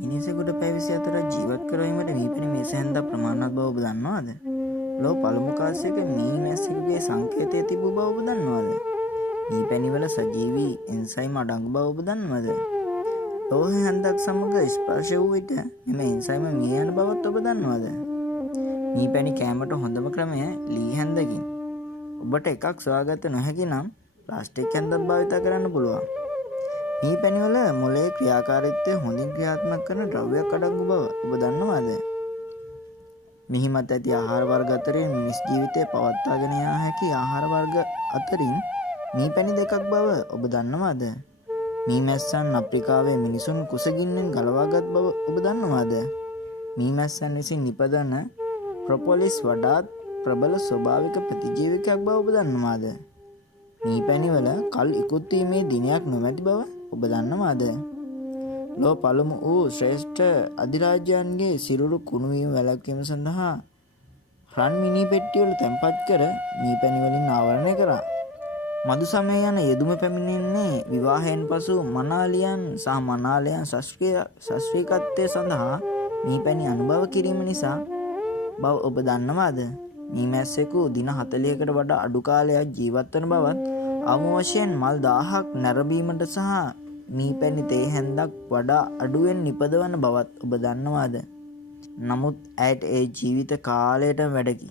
මිනිසෙකුට පැවිසි අතර ජීවත් කරවීමට මීපැණි මේස හැන්දක් ප්‍රමාණවත් බව ඔබ දන්නවද? ලෝ පළමු කාසියක මී මැස්සෙකුගේ සංකේතය තිබූ බව ඔබ දන්නවද? මීපැණිවල සජීවී එන්සයිම් අඩංගු බව ඔබ දන්නවද? ලෝහ හැන්දක් සමග ස්පර්ශ වූ විට මෙම එන්සයිම මිය යන බවත් ඔබ දන්නවද? මීපැණි කෑමට හොඳම ක්‍රමය ලී හැන්දකින්. ඔබට එකක් සොයාගත නොහැකි නම් ප්ලාස්ටික් හැන්දක් භාවිත කරන්න පුළුවන්. මීපැණිවල මොළයේ ක්‍රියාකාරීත්වය හොඳින් ක්‍රියාත්මක කරන ද්‍රව්‍යයක් අඩංගු බව ඔබ දන්නවද? මිහිමත් ඇති ආහාර වර්ග අතරින් මිනිස් ජීවිතය පවත්වාගෙන යා හැකි ආහාර වර්ග අතරින් මීපැණි දෙකක් බව ඔබ දන්නවද? මීමැස්සන් අප්‍රිකාවේ මිනිසුන් කුසගින්නෙන් ගලවාගත් බව ඔබ දන්නවද? මීමැස්සන් විසින් නිපදවන ප්‍රොපොලිස් වඩාත් ප්‍රබල ස්වභාවික ප්‍රතිජීවකයක් බව ඔබ දන්නවද? මීපැණිවල කල් ඉක්ුත් වීමේ දිනයක් නොමැති බව ඔබ දන්නවද? ලෝ පළමු වූ ශ්‍රේෂ්ඨ අධිරාජ්‍යයන්ගේ සිරුරු කුණු වීම වැළැක්වීම සඳහා රන් මිනි පෙට්ටිවල තැන්පත් කර මීපැණි වලින් ආවරණය කරා. මදු සමය යන යෙදුම පැමිණෙන්නේ විවාහයෙන් පසු මනාලියන් සහ මනාලයන් ශාස්ත්‍රීයත්වය සඳහා මීපැණි අනුභව කිරීම නිසා බව ඔබ දන්නවද? මීමැස්සෙකු දින 40කට වඩා අඩු කාලයක් ජීවත් වන බවත් අවම වශයෙන් මල් 1000ක් නැරඹීමට සහ මීපැණි තේ හැන්දක් වඩා අඩුවෙන් නිපදවන බවත් ඔබ දන්නවද? නමුත් ඇයට ඒ ජීවිත කාලයටම වැඩකි.